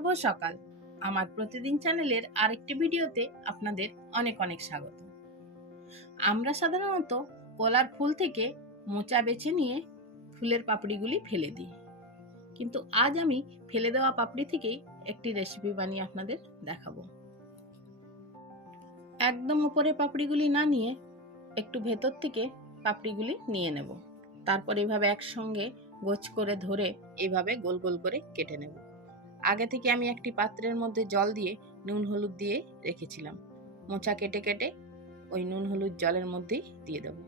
শুভ সকাল। আমার প্রতিদিন চ্যানেলের আরেকটি ভিডিওতে আপনাদের অনেক অনেক স্বাগত। আমরা সাধারণত কলার ফুল থেকে মোচা বেছে নিয়ে ফুলের পাপড়িগুলি ফেলে দিই। কিন্তু আজ আমি ফেলে দেওয়া পাপড়ি থেকেই একটি রেসিপি বানিয়ে আপনাদের দেখাবো। একদম উপরে পাপড়িগুলি না নিয়ে একটু ভেতর থেকে পাপড়িগুলি নিয়ে নেব। তারপর এভাবে একসঙ্গে গোছ করে ধরে এভাবে গোল গোল করে কেটে নেব। আগে থেকে আমি একটি পাত্রের মধ্যে জল দিয়ে নুন হলুদ দিয়ে রেখেছিলাম। মোচা কেটে কেটে ওই নুন হলুদ জলের মধ্যেই দিয়ে দেবো।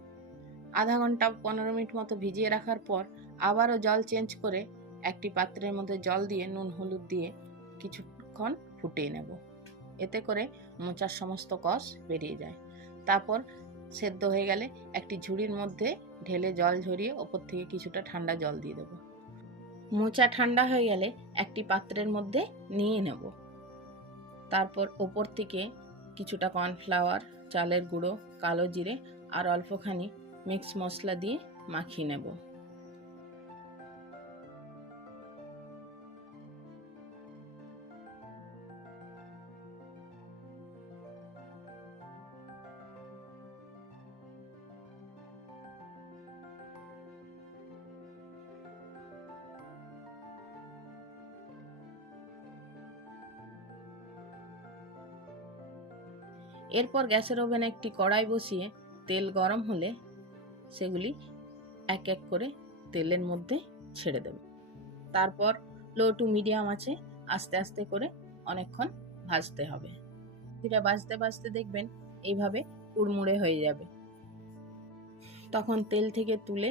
আধা ঘণ্টা পনেরো মিনিট মতো ভিজিয়ে রাখার পর আবারও জল চেঞ্জ করে একটি পাত্রের মধ্যে জল দিয়ে নুন হলুদ দিয়ে কিছুক্ষণ ফুটিয়ে নেব। এতে করে মোচার সমস্ত কষ বেরিয়ে যায়। তারপর সেদ্ধ হয়ে গেলে একটি ঝুড়ির মধ্যে ঢেলে জল ঝরিয়ে ওপর থেকে কিছুটা ঠান্ডা জল দিয়ে দেবো। মোচা ঠান্ডা হয়ে গেলে একটি পাত্রের মধ্যে নিয়ে নেব। তারপর ওপর থেকে কিছুটা কর্নফ্লাওয়ার, চালের গুঁড়ো, কালো জিরে আর অল্পখানি মিক্স মশলা দিয়ে মাখিয়ে নেব। এরপর গ্যাসের ওভেনে একটি কড়াই বসিয়ে তেল গরম হলে সেগুলি এক এক করে তেলের মধ্যে ছেড়ে দেব। তারপর লো টু মিডিয়াম আছে আস্তে আস্তে করে অনেকক্ষণ ভাজতে হবে। সেটা ভাজতে ভাজতে দেখবেন এইভাবে কুড়মুড়ে হয়ে যাবে। তখন তেল থেকে তুলে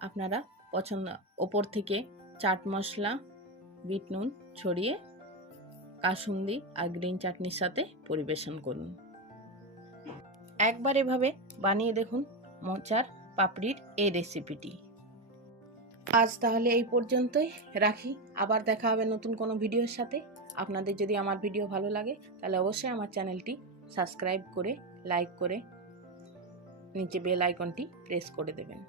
আপনারা পছন্দ, ওপর থেকে চাট মশলা, বিট নুন ছড়িয়ে কাসুন্দি আর গ্রিন চাটনির সাথে পরিবেশন করুন। একবার এভাবে বানিয়ে দেখুন মোচার পাপড়ির এই রেসিপিটি আজ তাহলে এই পর্যন্তই রাখি। আবার দেখা হবে নতুন কোনো ভিডিওর সাথে। আপনাদের যদি আমার ভিডিও ভালো লাগে, তাহলে অবশ্যই আমার চ্যানেলটি সাবস্ক্রাইব করে, লাইক করে নিচে বেল আইকনটি প্রেস করে দেবেন।